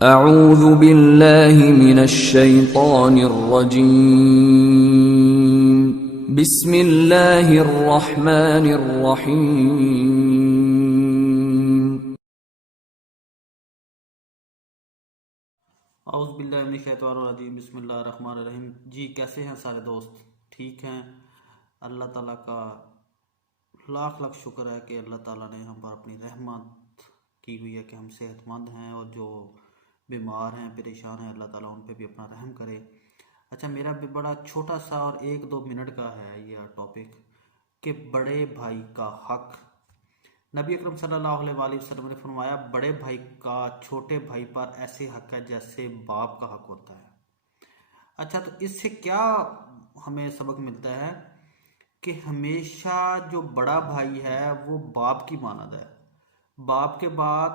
اعوذ باللہ من الشیطان الرجیم بسم اللہ الرحمن الرحیم اعوذ باللہ من الشیطان الرجیم بسم اللہ الرحمن الرحیم۔ جی کیسے ہیں سارے دوست؟ ٹھیک ہیں؟ اللہ تعالیٰ کا لاکھ لاکھ شکر ہے کہ اللہ تعالیٰ نے ہم پر اپنی رحمت کی ہوئی ہے کہ ہم صحت مند ہیں، اور جو بیمار ہیں پریشان ہیں اللہ تعالیٰ ان پہ بھی اپنا رحم کرے۔ اچھا، میرا بھی بڑا چھوٹا سا اور 1-2 منٹ کا ہے یہ ٹاپک کہ بڑے بھائی کا حق۔ نبی اکرم صلی اللہ علیہ وآلہ وسلم نے فرمایا بڑے بھائی کا چھوٹے بھائی پر ایسے حق ہے جیسے باپ کا حق ہوتا ہے۔ اچھا، تو اس سے کیا ہمیں سبق ملتا ہے کہ ہمیشہ جو بڑا بھائی ہے وہ باپ کی مانند ہے۔ باپ کے بعد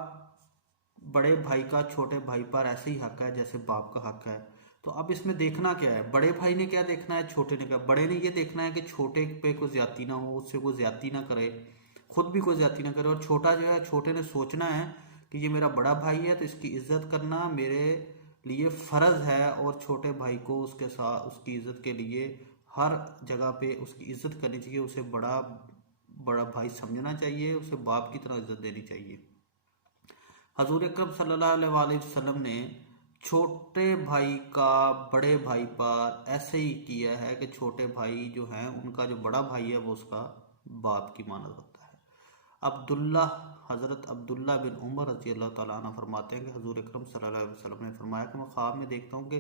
بڑے بھائی کا چھوٹے بھائی پر ایسے ہی حق ہے جیسے باپ کا حق ہے۔ تو اب اس میں دیکھنا کیا ہے؟ بڑے بھائی نے کیا دیکھنا ہے، چھوٹے نے کیا؟ بڑے نے یہ دیکھنا ہے کہ چھوٹے پہ کوئی زیادتی نہ ہو، اس سے کوئی زیادتی نہ کرے، خود بھی کوئی زیادتی نہ کرے، اور چھوٹا جو ہے چھوٹے نے سوچنا ہے کہ یہ میرا بڑا بھائی ہے تو اس کی عزت کرنا میرے لیے فرض ہے، اور چھوٹے بھائی کو اس کے ساتھ اس کی عزت کے لیے ہر جگہ پہ اس کی عزت کرنی چاہیے، اسے بڑا بھائی سمجھنا چاہیے، اسے باپ کی طرح عزت دینی چاہیے۔ حضور اکرم صلی اللہ علیہ وآلہ وسلم نے چھوٹے بھائی کا بڑے بھائی پر ایسے ہی کیا ہے کہ چھوٹے بھائی جو ہیں ان کا جو بڑا بھائی ہے وہ اس کا باپ کی مانند ہوتا ہے۔ حضرت عبداللہ بن عمر رضی اللہ تعالیٰ عنہ فرماتے ہیں کہ حضور اکرم صلی اللہ علیہ وسلم نے فرمایا کہ میں خواب میں دیکھتا ہوں کہ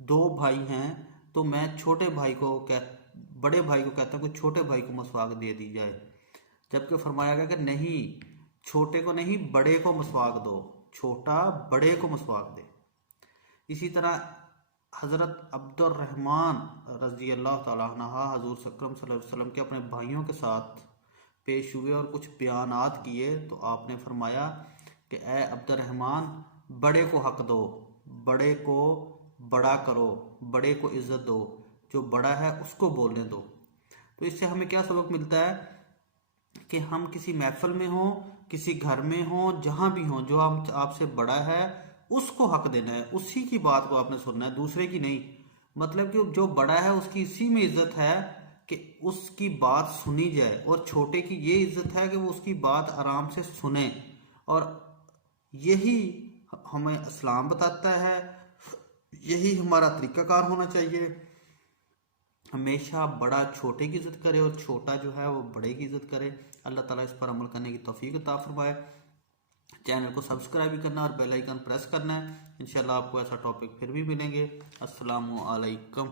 2 بھائی ہیں، تو میں بڑے بھائی کو کہتا ہوں کہ چھوٹے بھائی کو مسواک دے دی جائے، جبکہ فرمایا گیا کہ نہیں، چھوٹے کو نہیں بڑے کو مسواک دو، چھوٹا بڑے کو مسواک دے۔ اسی طرح حضرت عبد الرحمن رضی اللہ تعالیٰ عنہ حضور اکرم صلی اللہ علیہ وسلم کے اپنے بھائیوں کے ساتھ پیش ہوئے اور کچھ بیانات کیے، تو آپ نے فرمایا کہ اے عبد الرحمن، بڑے کو حق دو، بڑے کو بڑا کرو، بڑے کو عزت دو، جو بڑا ہے اس کو بولنے دو۔ تو اس سے ہمیں کیا سبق ملتا ہے کہ ہم کسی محفل میں ہوں، کسی گھر میں ہوں، جہاں بھی ہوں، جو آپ سے بڑا ہے اس کو حق دینا ہے، اسی کی بات کو آپ نے سننا ہے، دوسرے کی نہیں۔ مطلب کہ جو بڑا ہے اس کی اسی میں عزت ہے کہ اس کی بات سنی جائے، اور چھوٹے کی یہ عزت ہے کہ وہ اس کی بات آرام سے سنیں، اور یہی ہمیں اسلام بتاتا ہے، یہی ہمارا طریقہ کار ہونا چاہیے۔ ہمیشہ بڑا چھوٹے کی عزت کرے اور چھوٹا جو ہے وہ بڑے کی عزت کرے۔ اللہ تعالیٰ اس پر عمل کرنے کی توفیق عطا فرمائے۔ چینل کو سبسکرائب بھی کرنا اور بیل آئیکن پریس کرنا ہے۔ انشاءاللہ آپ کو ایسا ٹاپک پھر بھی ملیں گے۔ السلام علیکم۔